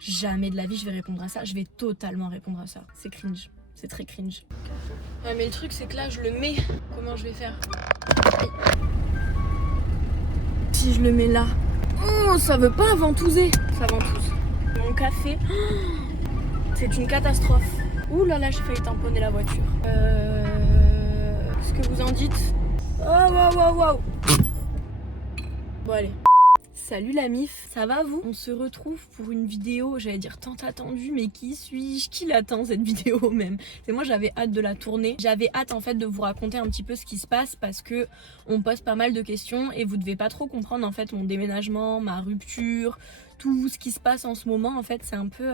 Jamais de la vie je vais répondre à ça. Je vais totalement répondre à ça. C'est cringe. C'est très cringe. Ouais, mais le truc c'est que là je le mets. Comment je vais faire? Si je le mets là. Oh, ça veut pas ventouser. Ça ventouse. Mon café. C'est une catastrophe. Ouh là là, j'ai failli tamponner la voiture. Qu'est-ce que vous en dites? Oh waouh waouh waouh. Bon allez. Salut la mif, ça va vous? On se retrouve pour une vidéo, j'allais dire tant attendue, mais qui suis-je? Qui l'attend cette vidéo même? C'est moi, j'avais hâte de la tourner. J'avais hâte en fait de vous raconter un petit peu ce qui se passe parce que on pose pas mal de questions et vous devez pas trop comprendre en fait mon déménagement, ma rupture, tout ce qui se passe en ce moment. En fait c'est un peu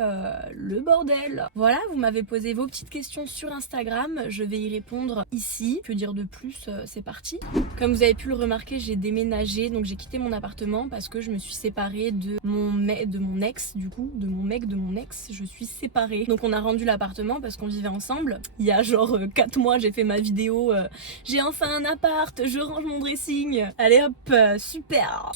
le bordel. Voilà, vous m'avez posé vos petites questions sur Instagram, je vais y répondre ici. Que dire de plus? C'est parti. Comme vous avez pu le remarquer, j'ai déménagé, donc j'ai quitté mon appartement parce que je me suis séparée de mon ex, du coup, de mon ex, je suis séparée. Donc on a rendu l'appartement parce qu'on vivait ensemble. Il y a genre 4 mois, j'ai fait ma vidéo, j'ai enfin un appart, je range mon dressing. Allez hop, super.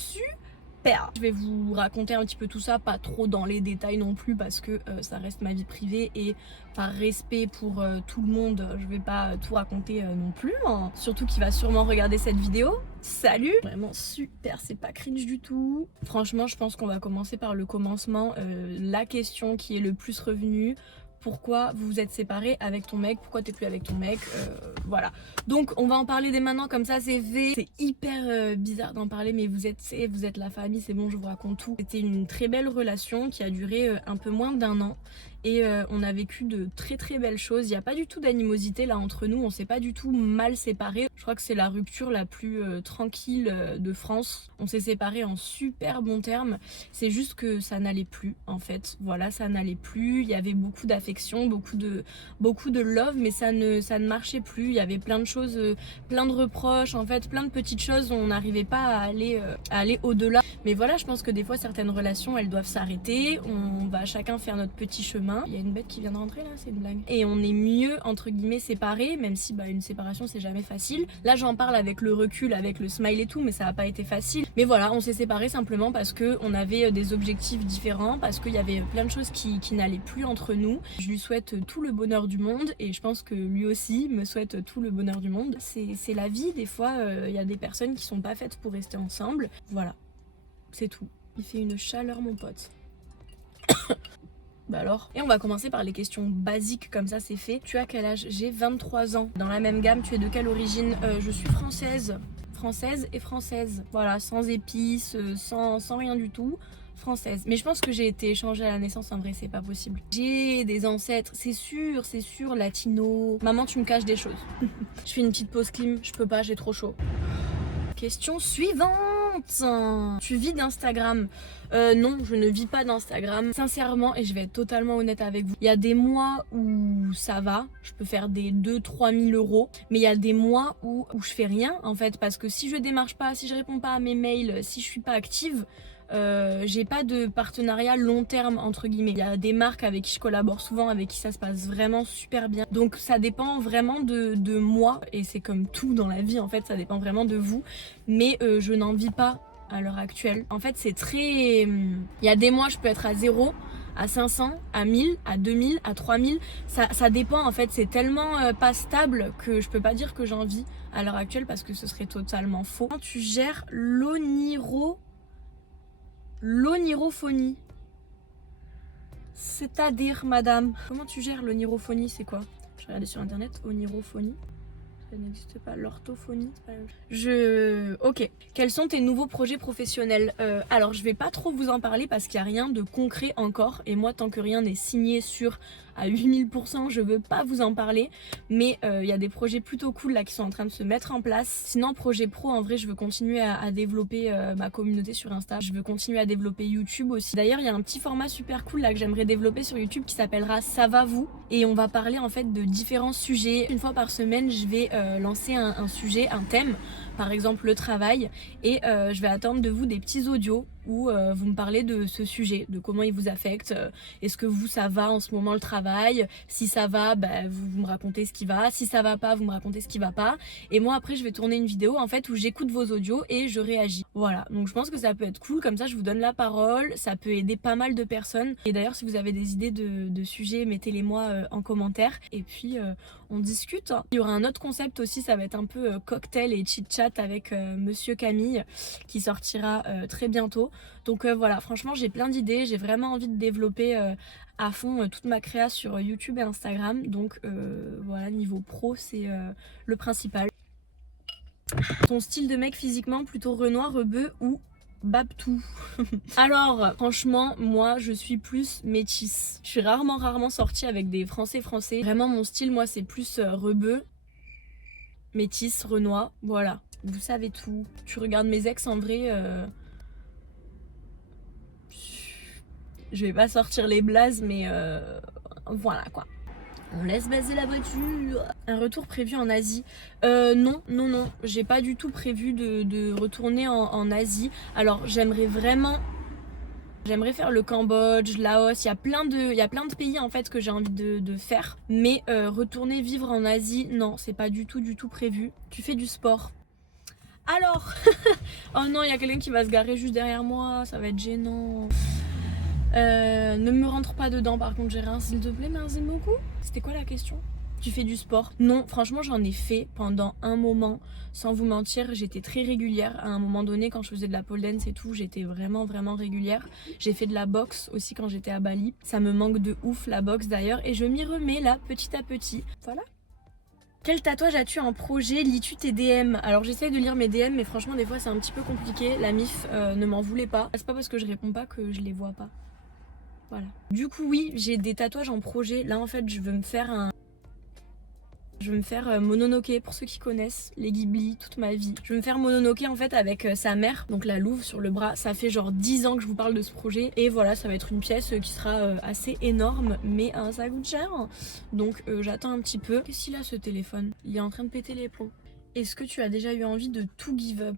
Je vais vous raconter un petit peu tout ça, pas trop dans les détails non plus parce que ça reste ma vie privée et par respect pour tout le monde, je vais pas tout raconter non plus, hein. Surtout qu'il va sûrement regarder cette vidéo. Salut! Vraiment super, c'est pas cringe du tout. Franchement, je pense qu'on va commencer par le commencement, la question qui est le plus revenue. Pourquoi vous vous êtes séparés avec ton mec? Pourquoi t'es plus avec ton mec? Voilà. Donc on va en parler dès maintenant, comme ça c'est fait. C'est hyper bizarre d'en parler, mais vous êtes la famille, c'est bon, je vous raconte tout. C'était une très belle relation qui a duré un peu moins d'1 an. Et on a vécu de très très belles choses. Il n'y a pas du tout d'animosité là entre nous, on s'est pas du tout mal séparés. Je crois que c'est la rupture la plus tranquille de France. On s'est séparés en super bons termes. C'est juste que ça n'allait plus en fait. Voilà, ça n'allait plus. Il y avait beaucoup d'affection, beaucoup de love, mais ça ne marchait plus. Il y avait plein de choses, plein de reproches, en fait, plein de petites choses. On n'arrivait pas à aller au-delà. Mais voilà, je pense que des fois certaines relations elles doivent s'arrêter. On va chacun faire notre petit chemin. Il y a une bête qui vient de rentrer là, c'est une blague. Et on est mieux entre guillemets séparés, même si une séparation c'est jamais facile. Là j'en parle avec le recul, avec le smile et tout, mais ça n'a pas été facile. Mais voilà, on s'est séparés simplement parce que on avait des objectifs différents, parce qu'il y avait plein de choses qui n'allaient plus entre nous. Je lui souhaite tout le bonheur du monde et je pense que lui aussi me souhaite tout le bonheur du monde. C'est la vie, des fois il y a des personnes qui sont pas faites pour rester ensemble. Voilà, c'est tout. Il fait une chaleur mon pote. Bah alors. Et on va commencer par les questions basiques, comme ça c'est fait. Tu as quel âge? J'ai 23 ans. Dans la même gamme, tu es de quelle origine? Je suis française. Française et française. Voilà, sans épices, sans rien du tout. Française. Mais je pense que j'ai été échangée à la naissance, en vrai c'est pas possible. J'ai des ancêtres, c'est sûr, latino. Maman, tu me caches des choses. Je fais une petite pause clim, je peux pas, j'ai trop chaud. Question suivante. Tu vis d'Instagram? Non, je ne vis pas d'Instagram. Sincèrement, et je vais être totalement honnête avec vous, il y a des mois où ça va, je peux faire des 2-3 000 euros, mais il y a des mois où je fais rien en fait, parce que si je démarche pas, si je réponds pas à mes mails, si je suis pas active, j'ai pas de partenariat long terme entre guillemets. Il y a des marques avec qui je collabore souvent, avec qui ça se passe vraiment super bien. Donc ça dépend vraiment de moi, et c'est comme tout dans la vie en fait, ça dépend vraiment de vous. Mais je n'en vis pas à l'heure actuelle. En fait c'est très... Il y a des mois je peux être à 0, à 500, à 1000, à 2000, à 3000. Ça dépend en fait, c'est tellement pas stable que je peux pas dire que j'en vis à l'heure actuelle parce que ce serait totalement faux. Quand tu gères l'onirophonie, c'est-à-dire madame, comment tu gères l'onirophonie? C'est quoi? Je regardais sur internet, onirophonie, ça n'existe pas. L'orthophonie, ok. Quels sont tes nouveaux projets professionnels? Alors je vais pas trop vous en parler parce qu'il n'y a rien de concret encore, et moi tant que rien n'est signé sur à 8000%, je veux pas vous en parler, mais il y a des projets plutôt cool là qui sont en train de se mettre en place. Sinon projet pro, en vrai je veux continuer à développer ma communauté sur Insta, je veux continuer à développer YouTube aussi. D'ailleurs il y a un petit format super cool là que j'aimerais développer sur YouTube qui s'appellera Ça va vous, et on va parler en fait de différents sujets. Une fois par semaine je vais lancer un sujet, un thème, par exemple le travail, et je vais attendre de vous des petits audios où vous me parlez de ce sujet, de comment il vous affecte. Est-ce que vous, ça va en ce moment le travail? Si ça va, vous me racontez ce qui va. Si ça va pas, vous me racontez ce qui va pas. Et moi après je vais tourner une vidéo en fait où j'écoute vos audios et je réagis. Voilà, donc je pense que ça peut être cool, comme ça je vous donne la parole, ça peut aider pas mal de personnes. Et d'ailleurs si vous avez des idées de sujets, mettez-les moi en commentaire. Et puis on discute. Il y aura un autre concept aussi, ça va être un peu cocktail et chit-chat avec Monsieur Camille qui sortira très bientôt. Donc voilà, franchement j'ai plein d'idées, j'ai vraiment envie de développer à fond toute ma créa sur YouTube et Instagram. Donc voilà, niveau pro c'est le principal. Ton style de mec physiquement, plutôt Renoir, Rebeu ou Babtou? Alors franchement moi je suis plus métisse. Je suis rarement sortie avec des français. Vraiment mon style moi c'est plus Rebeu, métisse, Renoir, voilà. Vous savez tout. Tu regardes mes ex en vrai je vais pas sortir les blazes mais voilà quoi. On laisse baser la voiture. Un retour prévu en Asie? Non, j'ai pas du tout prévu de retourner en Asie. Alors j'aimerais faire le Cambodge, Laos, il y a plein de pays en fait que j'ai envie de faire. Mais retourner vivre en Asie, non, c'est pas du tout prévu. Tu fais du sport? Alors oh non, il y a quelqu'un qui va se garer juste derrière moi, ça va être gênant. Ne me rentre pas dedans par contre, j'ai rien, s'il te plaît, merci beaucoup. C'était quoi la question? Tu fais du sport? Non, franchement j'en ai fait pendant un moment, sans vous mentir, j'étais très régulière. À un moment donné quand je faisais de la pole dance et tout, j'étais vraiment régulière. J'ai fait de la boxe aussi quand j'étais à Bali, ça me manque de ouf la boxe d'ailleurs et je m'y remets là petit à petit. Voilà. Quel tatouage as-tu en projet? Lis-tu tes DM? Alors j'essaye de lire mes DM mais franchement des fois c'est un petit peu compliqué. La mif ne m'en voulait pas. C'est pas parce que je réponds pas que je les vois pas. Voilà. Du coup oui, j'ai des tatouages en projet. Là en fait je veux me faire Mononoke, pour ceux qui connaissent les Ghibli, toute ma vie. Je veux me faire Mononoke en fait avec sa mère, donc la louve sur le bras. Ça fait genre 10 ans que je vous parle de ce projet. Et voilà, ça va être une pièce qui sera assez énorme, mais ça coûte cher. Donc j'attends un petit peu. Qu'est-ce qu'il a ce téléphone? Il est en train de péter les plombs. Est-ce que tu as déjà eu envie de tout give up?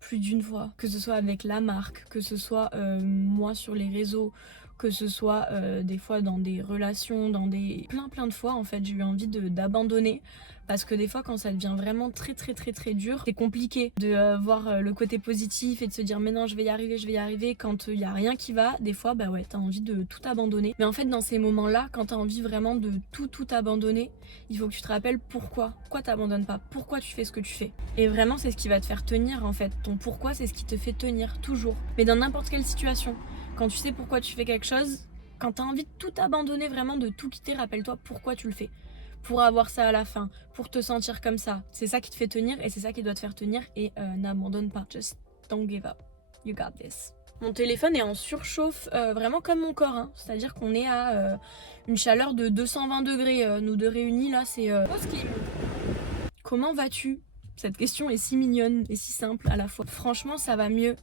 Plus d'une fois. Que ce soit avec la marque, que ce soit moi sur les réseaux, que ce soit des fois dans des relations, dans des... plein de fois en fait j'ai eu envie d'abandonner parce que des fois quand ça devient vraiment très dur, c'est compliqué de voir le côté positif et de se dire mais non je vais y arriver quand il y a rien qui va. Des fois ouais t'as envie de tout abandonner, mais en fait dans ces moments là quand t'as envie vraiment de tout abandonner, il faut que tu te rappelles pourquoi t'abandonnes pas, pourquoi tu fais ce que tu fais, et vraiment c'est ce qui va te faire tenir en fait. Ton pourquoi c'est ce qui te fait tenir toujours, mais dans n'importe quelle situation. Quand tu sais pourquoi tu fais quelque chose, quand tu as envie de tout abandonner, vraiment de tout quitter, rappelle-toi pourquoi tu le fais. Pour avoir ça à la fin, pour te sentir comme ça. C'est ça qui te fait tenir et c'est ça qui doit te faire tenir, et n'abandonne pas. Just don't give up. You got this. Mon téléphone est en surchauffe, vraiment comme mon corps. Hein. C'est-à-dire qu'on est à une chaleur de 220 degrés. Nous deux réunis là, c'est... Comment vas-tu ? Cette question est si mignonne et si simple à la fois. Franchement, ça va mieux.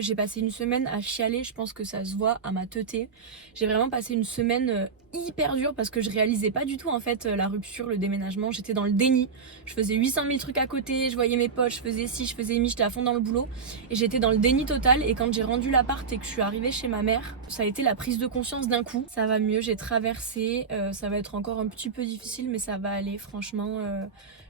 J'ai passé une semaine à chialer, je pense que ça se voit à ma teuté. J'ai vraiment passé une semaine hyper dure parce que je réalisais pas du tout en fait la rupture, le déménagement. J'étais dans le déni. Je faisais 800 000 trucs à côté, je voyais mes potes, je faisais ci, je faisais mi, j'étais à fond dans le boulot. Et j'étais dans le déni total. Et quand j'ai rendu l'appart et que je suis arrivée chez ma mère, ça a été la prise de conscience d'un coup. Ça va mieux, j'ai traversé. Ça va être encore un petit peu difficile, mais ça va aller, franchement.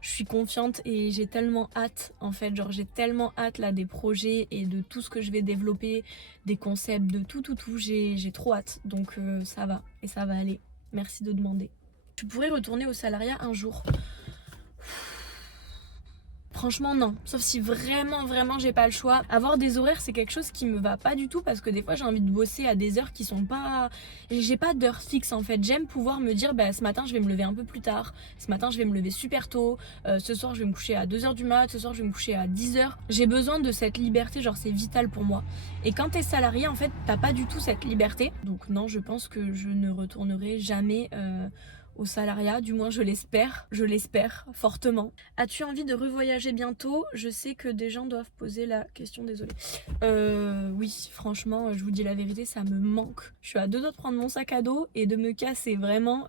Je suis confiante et j'ai tellement hâte en fait, genre j'ai tellement hâte là des projets et de tout ce que je vais développer, des concepts, de tout, j'ai trop hâte, donc ça va et ça va aller. Merci de demander. Tu pourrais retourner au salariat un jour? Franchement non, sauf si vraiment j'ai pas le choix. Avoir des horaires c'est quelque chose qui me va pas du tout parce que des fois j'ai envie de bosser à des heures qui sont pas... J'ai pas d'heure fixe en fait, j'aime pouvoir me dire ce matin je vais me lever un peu plus tard, ce matin je vais me lever super tôt, ce soir je vais me coucher à 2h du mat, ce soir je vais me coucher à 10h. J'ai besoin de cette liberté, genre c'est vital pour moi. Et quand t'es salarié en fait t'as pas du tout cette liberté. Donc non, je pense que je ne retournerai jamais... au salariat, du moins je l'espère fortement. As-tu envie de revoyager bientôt? Je sais que des gens doivent poser la question, désolée. Oui, franchement, je vous dis la vérité, ça me manque. Je suis à deux doigts de prendre mon sac à dos et de me casser, vraiment,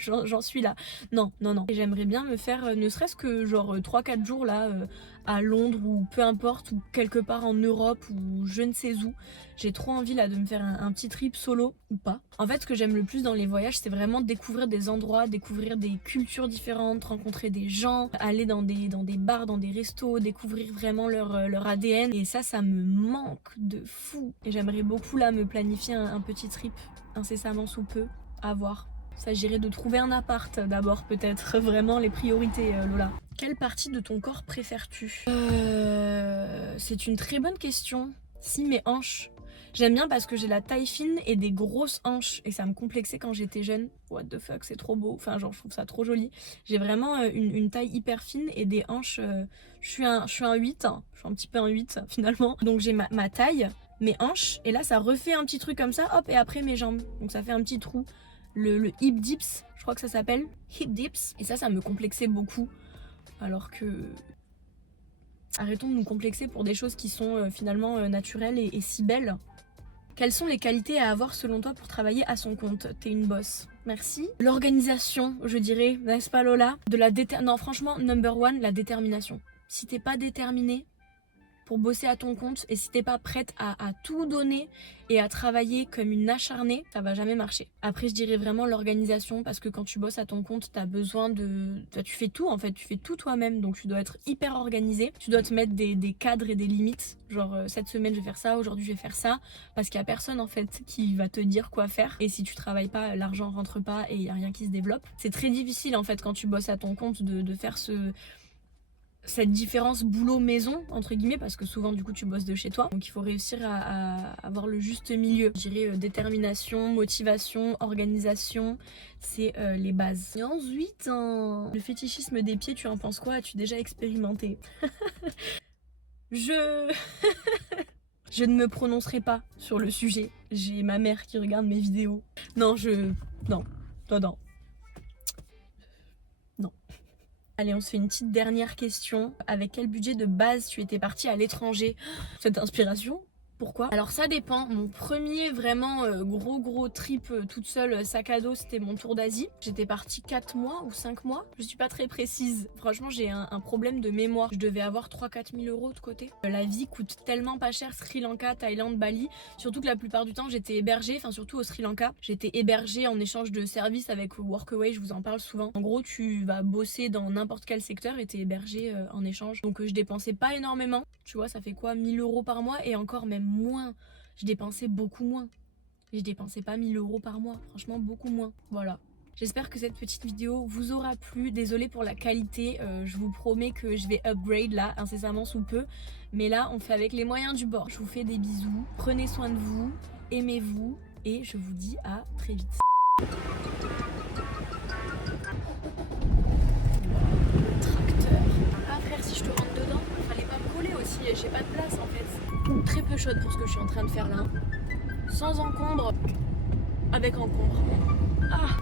j'en suis là. Non. Et j'aimerais bien me faire, ne serait-ce que genre 3-4 jours là, à Londres ou peu importe, ou quelque part en Europe ou je ne sais où. J'ai trop envie là de me faire un petit trip solo ou pas. En fait, ce que j'aime le plus dans les voyages, c'est vraiment découvrir des endroits, découvrir des cultures différentes, rencontrer des gens, aller dans des bars, dans des restos, découvrir vraiment leur ADN. Et ça me manque de fou. Et j'aimerais beaucoup là me planifier un petit trip incessamment sous peu, à voir. Il s'agirait de trouver un appart d'abord peut-être, vraiment les priorités Lola. Quelle partie de ton corps préfères-tu ? C'est une très bonne question. Si, mes hanches. J'aime bien parce que j'ai la taille fine et des grosses hanches et ça me complexait quand j'étais jeune. What the fuck, c'est trop beau. Enfin, genre, je trouve ça trop joli. J'ai vraiment une taille hyper fine et des hanches. Je suis un 8, hein. Je suis un petit peu un 8 finalement. Donc j'ai ma taille, mes hanches et là ça refait un petit truc comme ça, hop, et après mes jambes. Donc ça fait un petit trou. Le hip dips, je crois que ça s'appelle. Hip dips. Et ça me complexait beaucoup. Alors que... Arrêtons de nous complexer pour des choses qui sont finalement naturelles et si belles. Quelles sont les qualités à avoir selon toi pour travailler à son compte ? T'es une boss. Merci. L'organisation, je dirais, n'est-ce pas Lola ? Non, franchement, number one, la détermination. Si t'es pas déterminée pour bosser à ton compte et si t'es pas prête à tout donner et à travailler comme une acharnée, ça va jamais marcher. Après, je dirais vraiment l'organisation parce que quand tu bosses à ton compte, t'as besoin de... tu fais tout en fait, tu fais tout toi-même, donc tu dois être hyper organisé. Tu dois te mettre des cadres et des limites, genre cette semaine je vais faire ça, aujourd'hui je vais faire ça, parce qu'il y a personne en fait qui va te dire quoi faire. Et si tu travailles pas, l'argent rentre pas et il y a rien qui se développe. C'est très difficile en fait quand tu bosses à ton compte de faire cette différence boulot-maison, entre guillemets, parce que souvent du coup tu bosses de chez toi. Donc il faut réussir à avoir le juste milieu. Je dirais détermination, motivation, organisation, c'est les bases. Et ensuite, le fétichisme des pieds, tu en penses quoi ? As-tu déjà expérimenté ? Je ne me prononcerai pas sur le sujet. J'ai ma mère qui regarde mes vidéos. Non, non. Allez, on se fait une petite dernière question. Avec quel budget de base tu étais partie à l'étranger ? Cette inspiration ? Pourquoi ? Alors ça dépend. Mon premier vraiment gros trip toute seule, sac à dos, c'était mon tour d'Asie. J'étais partie 4 mois ou 5 mois. Je suis pas très précise. Franchement, j'ai un problème de mémoire. Je devais avoir 3-4 000 euros de côté. La vie coûte tellement pas cher, Sri Lanka, Thaïlande, Bali. Surtout que la plupart du temps, j'étais hébergée, enfin surtout au Sri Lanka. J'étais hébergée en échange de services avec Workaway, je vous en parle souvent. En gros, tu vas bosser dans n'importe quel secteur et t'es hébergé en échange. Donc je dépensais pas énormément. Tu vois, ça fait quoi, 1000 euros par mois et encore même moins. Je dépensais beaucoup moins. Je dépensais pas 1000 euros par mois, franchement beaucoup moins. Voilà. J'espère que cette petite vidéo vous aura plu. Désolée pour la qualité, je vous promets que je vais upgrade là incessamment sous peu. Mais là, on fait avec les moyens du bord. Je vous fais des bisous, prenez soin de vous, aimez-vous et je vous dis à très vite. Tracteur. Ah frère, si je te rentre dedans, fallait pas me coller aussi, j'ai pas de place en fait. Très peu chaude pour ce que je suis en train de faire là. Sans encombre, avec encombre. Ah.